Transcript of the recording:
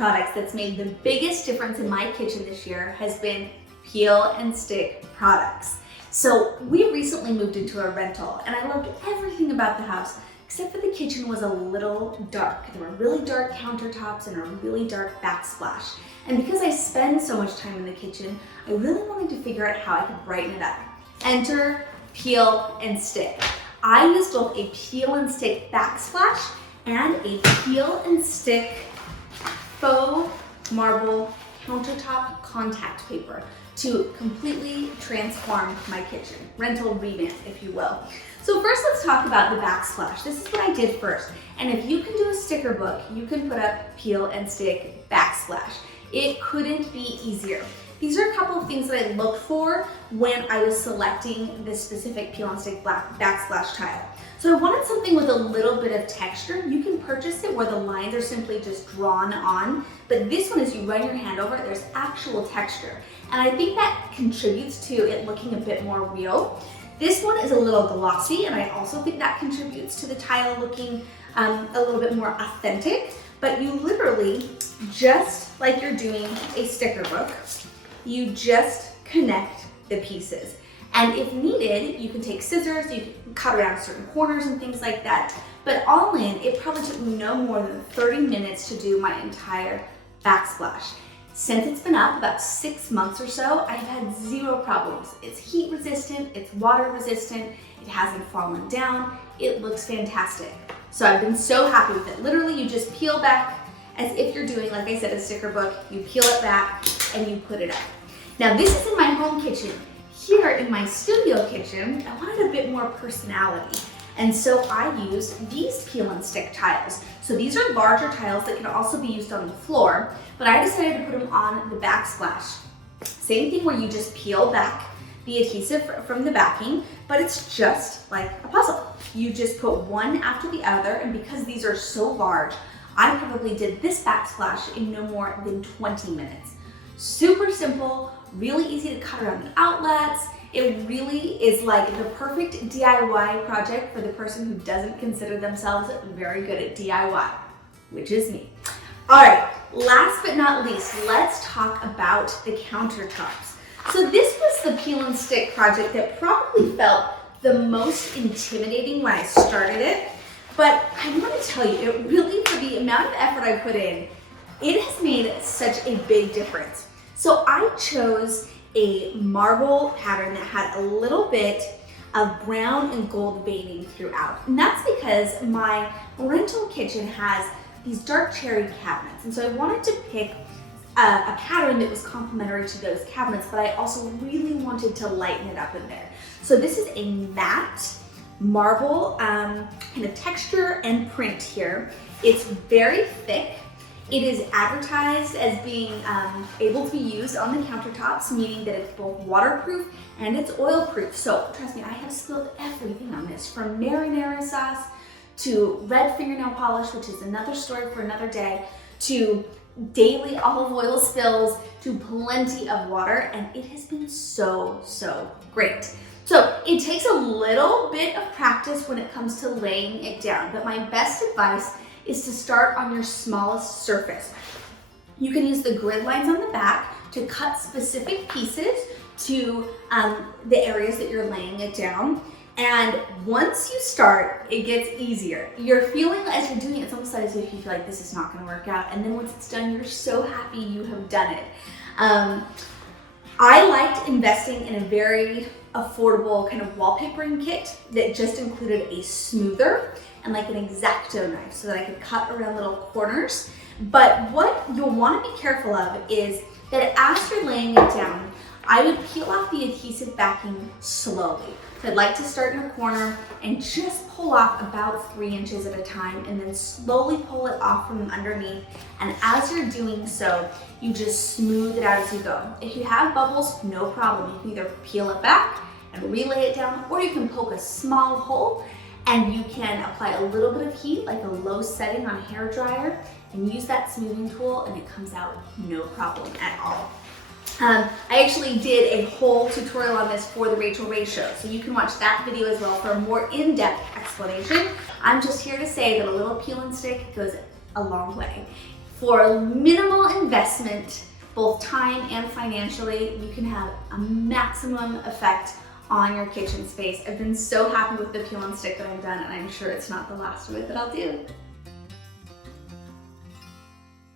products that's made the biggest difference in my kitchen this year has been peel and stick products. So we recently moved into a rental and I loved everything about the house except for the kitchen was a little dark. There were really dark countertops and a really dark backsplash. And because I spend so much time in the kitchen, I really wanted to figure out how I could brighten it up. Enter peel and stick. I used both a peel and stick backsplash and a peel and stick faux marble countertop contact paper to completely transform my kitchen. Rental revamp, if you will. So first let's talk about the backsplash. This is what I did first. And if you can do a sticker book, you can put up peel and stick backsplash. It couldn't be easier. These are a couple of things that I looked for when I was selecting this specific peel and stick backsplash tile. So I wanted something with a little bit of texture. You can purchase it where the lines are simply just drawn on, but this one, as you run your hand over it, there's actual texture. And I think that contributes to it looking a bit more real. This one is a little glossy, and I also think that contributes to the tile looking a little bit more authentic, but you literally, just like you're doing a sticker book, you just connect the pieces. And if needed, you can take scissors, you can cut around certain corners and things like that. But all in, it probably took me no more than 30 minutes to do my entire backsplash. Since it's been up about 6 months or so, I've had zero problems. It's heat resistant, it's water resistant, it hasn't fallen down, it looks fantastic. So I've been so happy with it. Literally, you just peel back as if you're doing, like I said, a sticker book, you peel it back and you put it up. Now this is in my home kitchen. Here in my studio kitchen, I wanted a bit more personality. And so I used these peel and stick tiles. So these are larger tiles that can also be used on the floor, but I decided to put them on the backsplash. Same thing where you just peel back the adhesive from the backing, but it's just like a puzzle. You just put one after the other, and because these are so large, I probably did this backsplash in no more than 20 minutes. Super simple, really easy to cut around the outlets. It really is like the perfect DIY project for the person who doesn't consider themselves very good at DIY, which is me. All right, last but not least, let's talk about the countertops. So this was the peel and stick project that probably felt the most intimidating when I started it, but I want to tell you, it really, for the amount of effort I put in, it has made such a big difference. So I chose a marble pattern that had a little bit of brown and gold veining throughout. And that's because my rental kitchen has these dark cherry cabinets. And so I wanted to pick a pattern that was complementary to those cabinets, but I also really wanted to lighten it up in there. So this is a matte marble kind of texture and print here. It's very thick. It is advertised as being able to be used on the countertops, meaning that it's both waterproof and it's oil proof. So trust me, I have spilled everything on this, from marinara sauce to red fingernail polish, which is another story for another day, to daily olive oil spills, to plenty of water, and it has been so, so great. So it takes a little bit of practice when it comes to laying it down, but my best advice is to start on your smallest surface. You can use the grid lines on the back to cut specific pieces to the areas that you're laying it down. And once you start, it gets easier. You're feeling, as you're doing it, it's almost as if you feel like this is not gonna work out. And then once it's done, you're so happy you have done it. I liked investing in a very affordable kind of wallpapering kit that just included a smoother and like an X-Acto knife so that I could cut around little corners. But what you'll want to be careful of is that as you're laying it down, I would peel off the adhesive backing slowly. So I'd like to start in a corner and just pull off about 3 inches at a time and then slowly pull it off from underneath. And as you're doing so, you just smooth it out as you go. If you have bubbles, no problem. You can either peel it back and relay it down, or you can poke a small hole and you can apply a little bit of heat, like a low setting on a hair dryer, and use that smoothing tool, and it comes out no problem at all. I actually did a whole tutorial on this for the Rachel Ray Show, so you can watch that video as well for a more in-depth explanation. I'm just here to say that a little peel and stick goes a long way. For minimal investment, both time and financially, you can have a maximum effect on your kitchen space. I've been so happy with the peel and stick that I've done, and I'm sure it's not the last of it that I'll do.